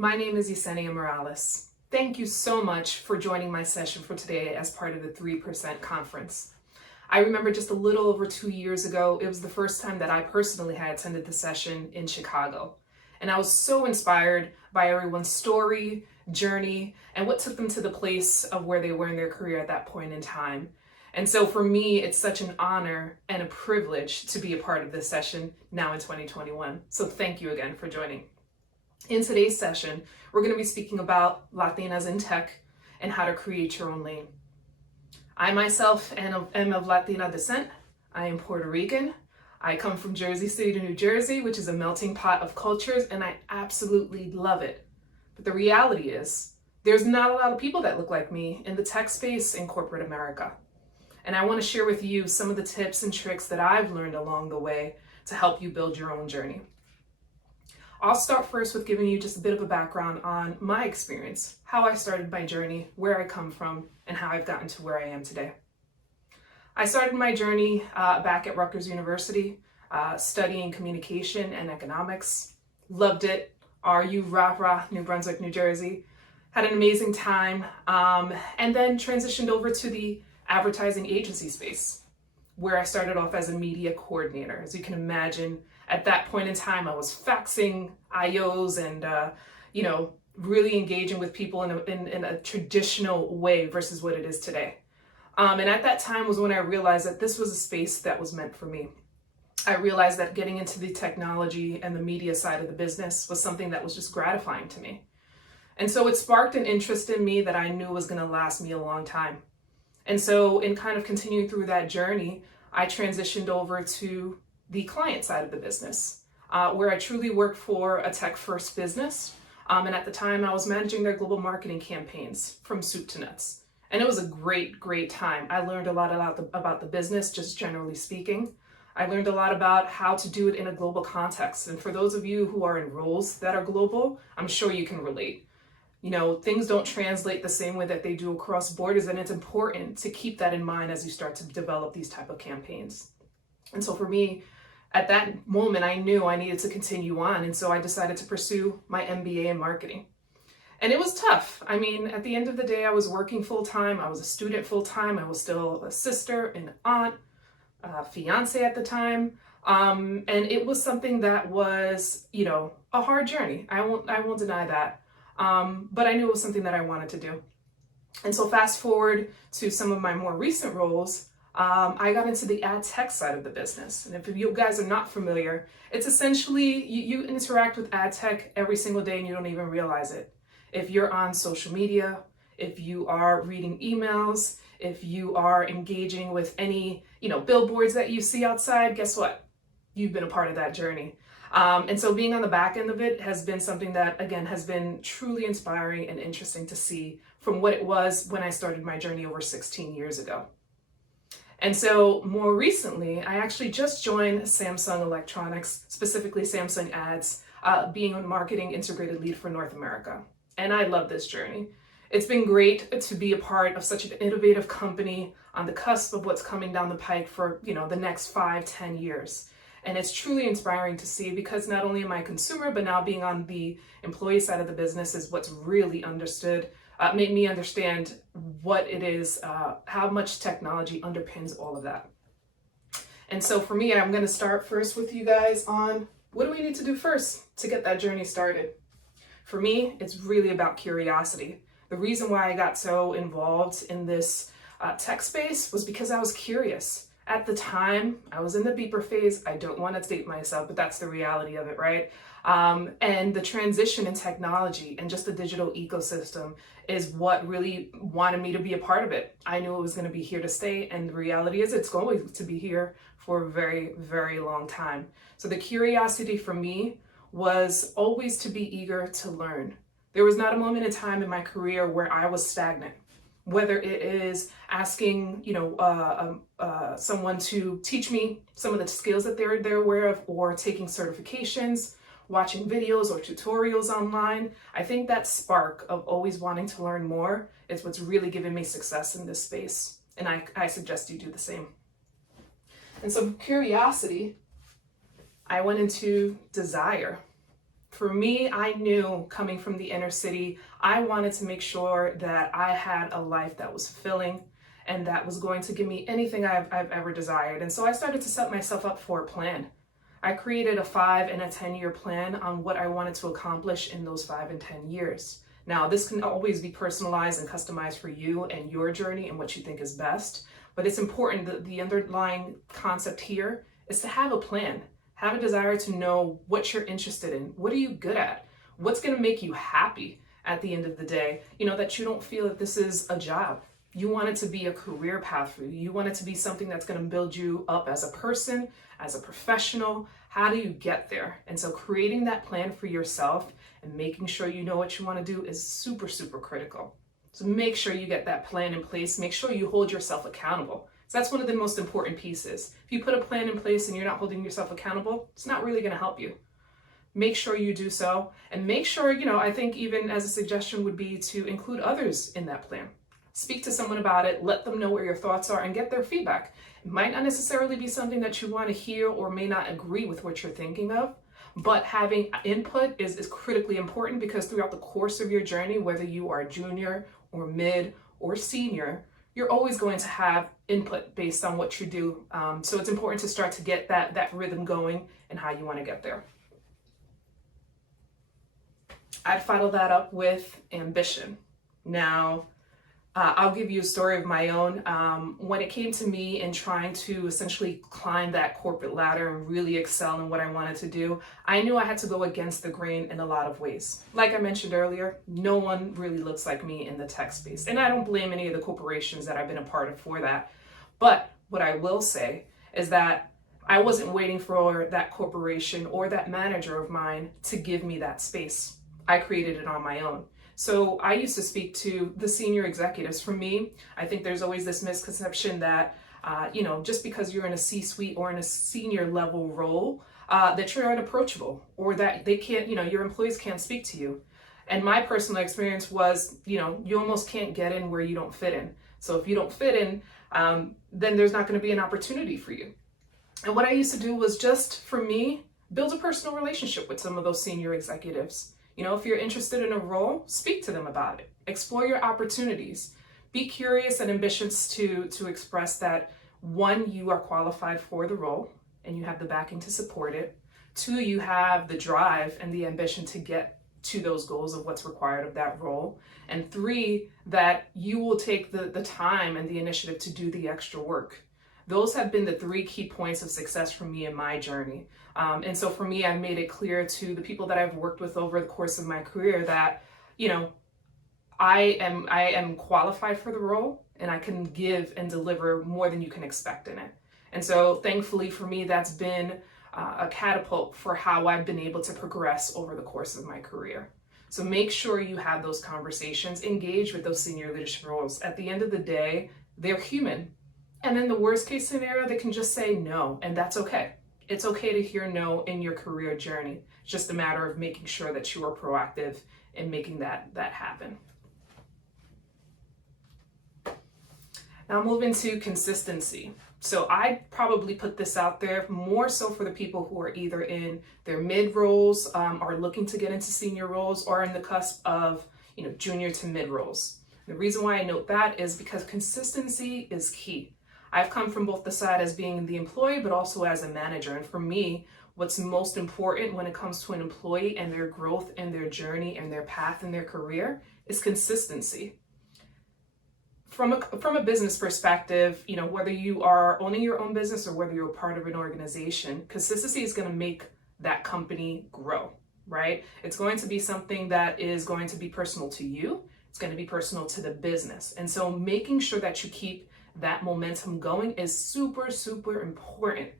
My name is Yessenia Morales. Thank you so much for joining my session for today as part of the 3% conference. I remember just a little over 2 years ago, it was the first time that I personally had attended the session in Chicago. And I was so inspired by everyone's story, journey, and what took them to the place of where they were in their career at that point in time. And so for me, it's such an honor and a privilege to be a part of this session now in 2021. So thank you again for joining. In today's session, we're going to be speaking about Latinas in tech and how to create your own lane. I myself am of Latina descent. I am Puerto Rican. I come from Jersey City, New Jersey, which is a melting pot of cultures, and I absolutely love it. But the reality is, there's not a lot of people that look like me in the tech space in corporate America. And I want to share with you some of the tips and tricks that I've learned along the way to help you build your own journey. I'll start first with giving you just a bit of a background on my experience, how I started my journey, where I come from, and how I've gotten to where I am today. I started my journey back at Rutgers University, studying communication and economics. Loved it. RU, rah, New Brunswick, New Jersey. Had an amazing time, and then transitioned over to the advertising agency space, where I started off as a media coordinator. As you can imagine, at that point in time, I was faxing IOs and, really engaging with people in a traditional way versus what it is today. And at that time was when I realized that this was a space that was meant for me. I realized that getting into the technology and the media side of the business was something that was just gratifying to me. And so it sparked an interest in me that I knew was going to last me a long time. And so in kind of continuing through that journey, I transitioned over to the client side of the business, where I truly worked for a tech-first business. And at the time, I was managing their global marketing campaigns from soup to nuts. And it was a great time. I learned a lot about the business, just generally speaking. I learned a lot about how to do it in a global context. And for those of you who are in roles that are global, I'm sure you can relate. Things don't translate the same way that they do across borders, and it's important to keep that in mind as you start to develop these type of campaigns. And so for me, at that moment, I knew I needed to continue on, and so I decided to pursue my MBA in marketing. And it was tough. I mean, at the end of the day, I was working full-time, I was a student full-time, I was still a sister, an aunt, a fiance at the time. And it was something that was, a hard journey. I won't deny that. But I knew it was something that I wanted to do. And so fast forward to some of my more recent roles, I got into the ad tech side of the business. And if you guys are not familiar, it's essentially you interact with ad tech every single day and you don't even realize it. If you're on social media, if you are reading emails, if you are engaging with any, billboards that you see outside, guess what? You've been a part of that journey. And so being on the back end of it has been something that, again, has been truly inspiring and interesting to see from what it was when I started my journey over 16 years ago. And so more recently, I actually just joined Samsung Electronics, specifically Samsung Ads, being a marketing integrated lead for North America. And I love this journey. It's been great to be a part of such an innovative company on the cusp of what's coming down the pike for, the next 5-10 years. And it's truly inspiring to see, because not only am I a consumer, but now being on the employee side of the business is what's really made me understand what it is, how much technology underpins all of that. And so for me, I'm going to start first with you guys on what do we need to do first to get that journey started. For me, it's really about curiosity. The reason why I got so involved in this tech space was because I was curious. At the time, I was in the beeper phase. I don't want to date myself, but that's the reality of it, right? And the transition in technology and just the digital ecosystem is what really wanted me to be a part of it. I knew it was going to be here to stay, and the reality is it's going to be here for a very, very long time. So the curiosity for me was always to be eager to learn. There was not a moment in time in my career where I was stagnant. Whether it is asking, someone to teach me some of the skills that they're aware of, or taking certifications, watching videos or tutorials online. I think that spark of always wanting to learn more is what's really given me success in this space. And I suggest you do the same. And so curiosity, I went into desire. For me, I knew coming from the inner city, I wanted to make sure that I had a life that was fulfilling and that was going to give me anything I've ever desired. And so I started to set myself up for a plan. I created a 5 and a 10-year plan on what I wanted to accomplish in those 5 and 10 years. Now, this can always be personalized and customized for you and your journey and what you think is best. But it's important that the underlying concept here is to have a plan. Have a desire to know what you're interested in. What are you good at? What's going to make you happy at the end of the day? That you don't feel that this is a job. You want it to be a career path for you. You want it to be something that's going to build you up as a person, as a professional. How do you get there? And so creating that plan for yourself and making sure you know what you want to do is super, super critical. So make sure you get that plan in place. Make sure you hold yourself accountable. So that's one of the most important pieces. If you put a plan in place and you're not holding yourself accountable, it's not really going to help you. Make sure you do so. And make sure, I think even as a suggestion would be to include others in that plan. Speak to someone about it, let them know what your thoughts are and get their feedback. It might not necessarily be something that you want to hear or may not agree with what you're thinking of, but having input is critically important because throughout the course of your journey, whether you are junior or mid or senior, you're always going to have input based on what you do. So it's important to start to get that rhythm going and how you want to get there. I'd follow that up with ambition. Now, I'll give you a story of my own. When it came to me and trying to essentially climb that corporate ladder and really excel in what I wanted to do, I knew I had to go against the grain in a lot of ways. Like I mentioned earlier, no one really looks like me in the tech space. And I don't blame any of the corporations that I've been a part of for that. But what I will say is that I wasn't waiting for that corporation or that manager of mine to give me that space. I created it on my own. So I used to speak to the senior executives. For me, I think there's always this misconception that, just because you're in a C-suite or in a senior level role, that you're unapproachable or that they can't, your employees can't speak to you. And my personal experience was, you almost can't get in where you don't fit in. So if you don't fit in, then there's not going to be an opportunity for you. And what I used to do was just, for me, build a personal relationship with some of those senior executives. If you're interested in a role, speak to them about it. Explore your opportunities. Be curious and ambitious to express that, 1, you are qualified for the role and you have the backing to support it. 2, you have the drive and the ambition to get to those goals of what's required of that role. And 3, that you will take the time and the initiative to do the extra work. Those have been the 3 key points of success for me in my journey. And so for me, I've made it clear to the people that I've worked with over the course of my career that, I am qualified for the role and I can give and deliver more than you can expect in it. And so thankfully for me, that's been a catapult for how I've been able to progress over the course of my career. So make sure you have those conversations, engage with those senior leadership roles. At the end of the day, they're human. And in the worst case scenario, they can just say no, and that's okay. It's okay to hear no in your career journey. It's just a matter of making sure that you are proactive in making that happen. Now moving to consistency. So I probably put this out there more so for the people who are either in their mid roles, are looking to get into senior roles, or in the cusp of junior to mid roles. The reason why I note that is because consistency is key. I've come from both the side as being the employee, but also as a manager. And for me, what's most important when it comes to an employee and their growth and their journey and their path in their career is consistency. From a business perspective, whether you are owning your own business or whether you're a part of an organization, consistency is going to make that company grow, right? It's going to be something that is going to be personal to you. It's going to be personal to the business. And so making sure that you keep that momentum going is super, super important.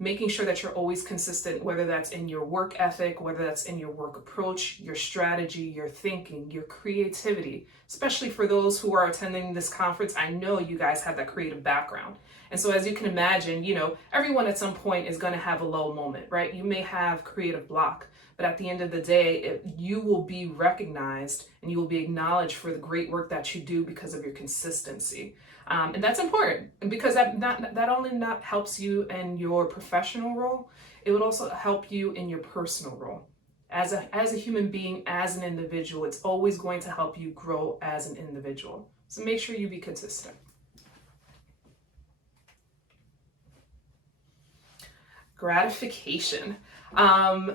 Making sure that you're always consistent, whether that's in your work ethic, whether that's in your work approach, your strategy, your thinking, your creativity, especially for those who are attending this conference. I know you guys have that creative background. And so as you can imagine, everyone at some point is going to have a low moment, right? You may have creative block, but at the end of the day, you will be recognized and you will be acknowledged for the great work that you do because of your consistency. And that's important because that only not helps you in your professional role, it would also help you in your personal role. as a human being, as an individual. It's always going to help you grow as an individual. So make sure you be consistent. Gratification.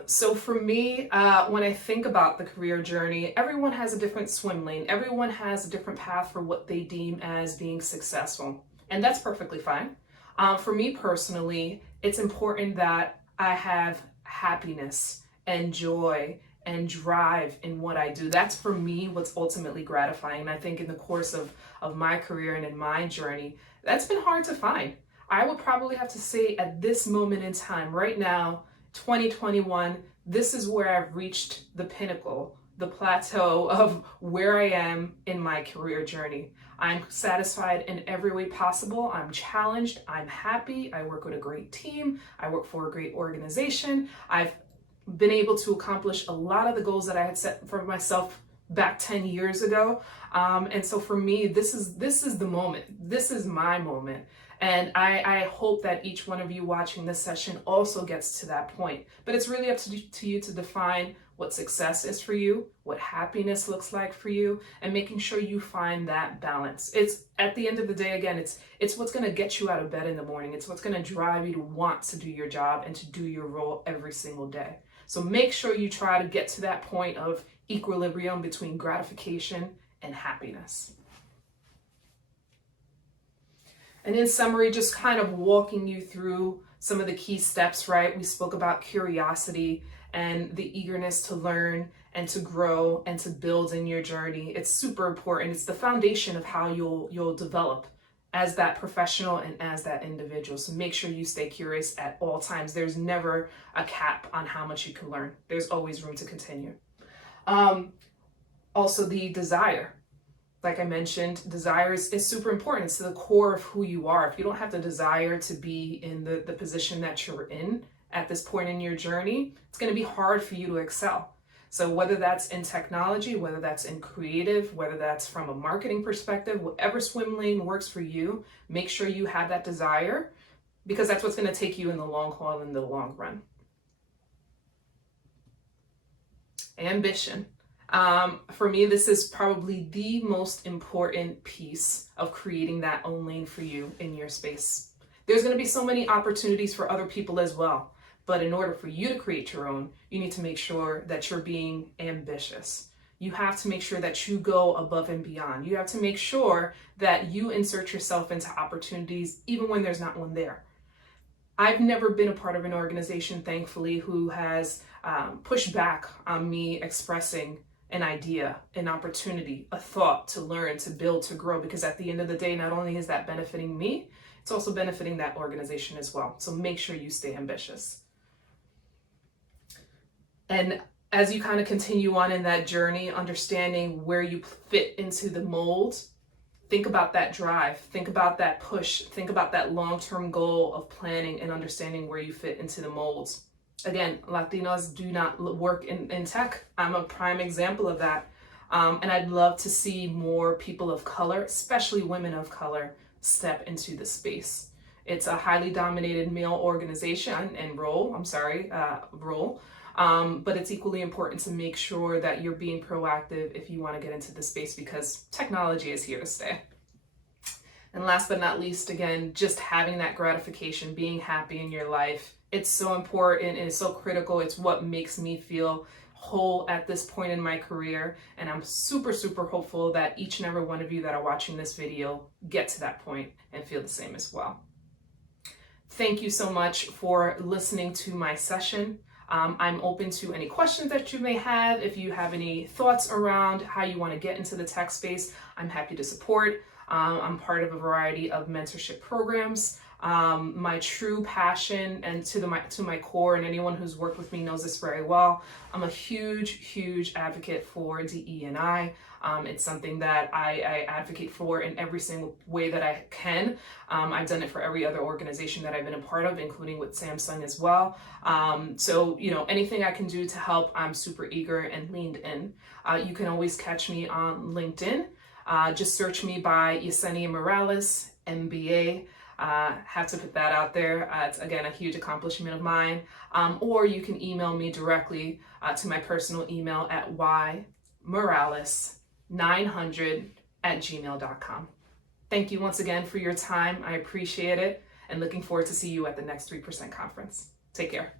So for me, when I think about the career journey, everyone has a different swim lane. Everyone has a different path for what they deem as being successful. And that's perfectly fine. For me personally, it's important that I have happiness and joy and drive in what I do. That's for me what's ultimately gratifying. And I think in the course of my career and in my journey, that's been hard to find. I would probably have to say at this moment in time, right now, 2021, this is where I've reached the pinnacle, the plateau of where I am in my career journey. I'm satisfied in every way possible. I'm challenged. I'm happy. I work with a great team. I work for a great organization. I've been able to accomplish a lot of the goals that I had set for myself back 10 years ago. And so for me, this is the moment. This is my moment. And I hope that each one of you watching this session also gets to that point. But it's really up to you to define what success is for you, what happiness looks like for you, and making sure you find that balance. It's at the end of the day, again, it's what's going to get you out of bed in the morning. It's what's going to drive you to want to do your job and to do your role every single day. So make sure you try to get to that point of equilibrium between gratification and happiness. And in summary, just kind of walking you through some of the key steps, right? We spoke about curiosity and the eagerness to learn and to grow and to build in your journey. It's super important. It's the foundation of how you'll develop as that professional and as that individual. So make sure you stay curious at all times. There's never a cap on how much you can learn. There's always room to continue. Also, the desire. Like I mentioned, desire is super important. It's the core of who you are. If you don't have the desire to be in the position that you're in at this point in your journey, it's going to be hard for you to excel. So whether that's in technology, whether that's in creative, whether that's from a marketing perspective, whatever swim lane works for you, make sure you have that desire, because that's what's going to take you in the long haul, in the long run. Ambition. For me, this is probably the most important piece of creating that own lane for you in your space. There's going to be so many opportunities for other people as well. But in order for you to create your own, you need to make sure that you're being ambitious. You have to make sure that you go above and beyond. You have to make sure that you insert yourself into opportunities even when there's not one there. I've never been a part of an organization, thankfully, who has pushed back on me expressing an idea, an opportunity, a thought to learn, to build, to grow, because at the end of the day, not only is that benefiting me, it's also benefiting that organization as well. So make sure you stay ambitious. And as you kind of continue on in that journey, understanding where you fit into the mold, think about that drive, think about that push, think about that long-term goal of planning and understanding where you fit into the molds. Again, Latinas do not work in tech. I'm a prime example of that. And I'd love to see more people of color, especially women of color, step into the space. It's a highly dominated male organization and role, but it's equally important to make sure that you're being proactive if you want to get into the space, because technology is here to stay. And last but not least, again, just having that gratification, being happy in your life. It's so important and it's so critical. It's what makes me feel whole at this point in my career. And I'm super, super hopeful that each and every one of you that are watching this video get to that point and feel the same as well. Thank you so much for listening to my session. I'm open to any questions that you may have. If you have any thoughts around how you want to get into the tech space, I'm happy to support. I'm part of a variety of mentorship programs. My true passion and to my core, and anyone who's worked with me knows this very well, I'm a huge advocate for DE&I. It's something that I advocate for in every single way that I can. I've done it for every other organization that I've been a part of, including with Samsung as well. So, anything I can do to help, I'm super eager and leaned in. You can always catch me on LinkedIn. Just search me by Yessenia Morales, MBA. Have to put that out there. It's, again, a huge accomplishment of mine. Or you can email me directly to my personal email at ymorales900@gmail.com. Thank you once again for your time. I appreciate it, and looking forward to see you at the next 3% conference. Take care.